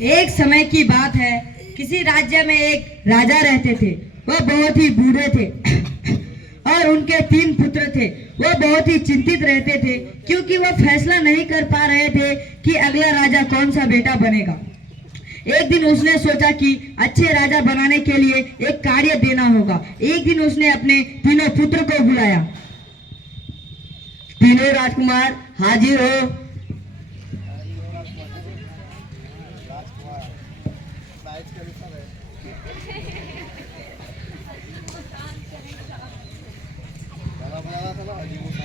एक समय की बात है, किसी राज्य में एक राजा रहते थे। वह बहुत ही बूढ़े थे और उनके 3 पुत्र थे। वह बहुत ही चिंतित रहते थे क्योंकि वह फैसला नहीं कर पा रहे थे कि अगला राजा कौन सा बेटा बनेगा। एक दिन उसने सोचा कि अच्छे राजा बनाने के लिए एक कार्य देना होगा। एक दिन उसने अपने तीनों पुत्र को बुलाया। तीनों राजकुमार हाजिर हो।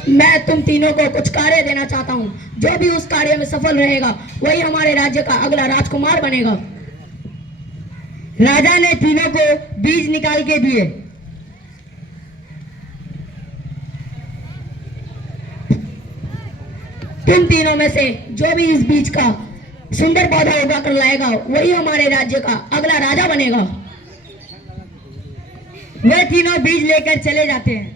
मैं तुम तीनों को कुछ कार्य देना चाहता हूँ। जो भी उस कार्य में सफल रहेगा वही हमारे राज्य का अगला राजकुमार बनेगा। राजा ने तीनों को बीज निकाल के दिए। तुम तीनों में से जो भी इस बीज का सुंदर पौधा उगा कर लाएगा वही हमारे राज्य का अगला राजा बनेगा। वे तीनों बीज लेकर चले जाते हैं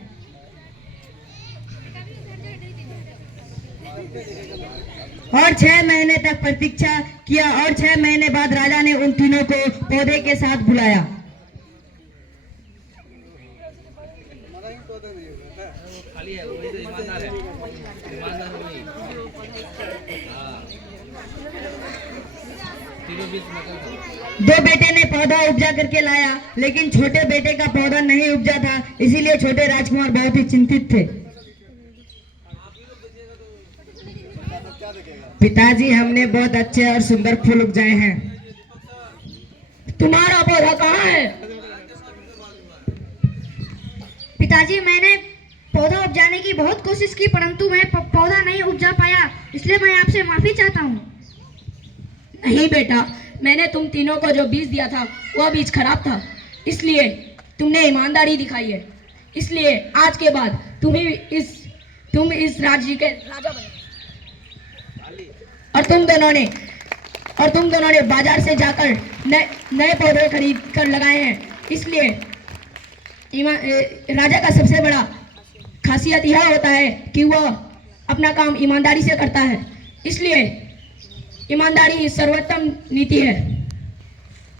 और 6 महीने तक प्रतीक्षा किया और 6 महीने बाद राजा ने उन तीनों को पौधे के साथ बुलाया। दो बेटे ने पौधा उपजा करके लाया, लेकिन छोटे बेटे का पौधा नहीं उपजा था। इसीलिए छोटे राजकुमार बहुत ही चिंतित थे। पिताजी, हमने बहुत अच्छे और सुंदर फूल उपजाए हैं। तुम्हारा पौधा कहाँ है? पिताजी, मैंने पौधा उपजाने की बहुत कोशिश की परंतु मैं पौधा नहीं उपजा पाया, इसलिए मैं आपसे माफी चाहता हूँ। नहीं बेटा, मैंने तुम तीनों को जो बीज दिया था वह बीज खराब था, इसलिए तुमने ईमानदारी दिखाई है। इसलिए आज के बाद तुम इस राज्य के राजा बने। और तुम दोनों ने बाजार से जाकर नए पौधे खरीद कर लगाए हैं। इसलिए राजा का सबसे बड़ा खासियत यह होता है कि वह अपना काम ईमानदारी से करता है। इसलिए ईमानदारी सर्वोत्तम नीति है।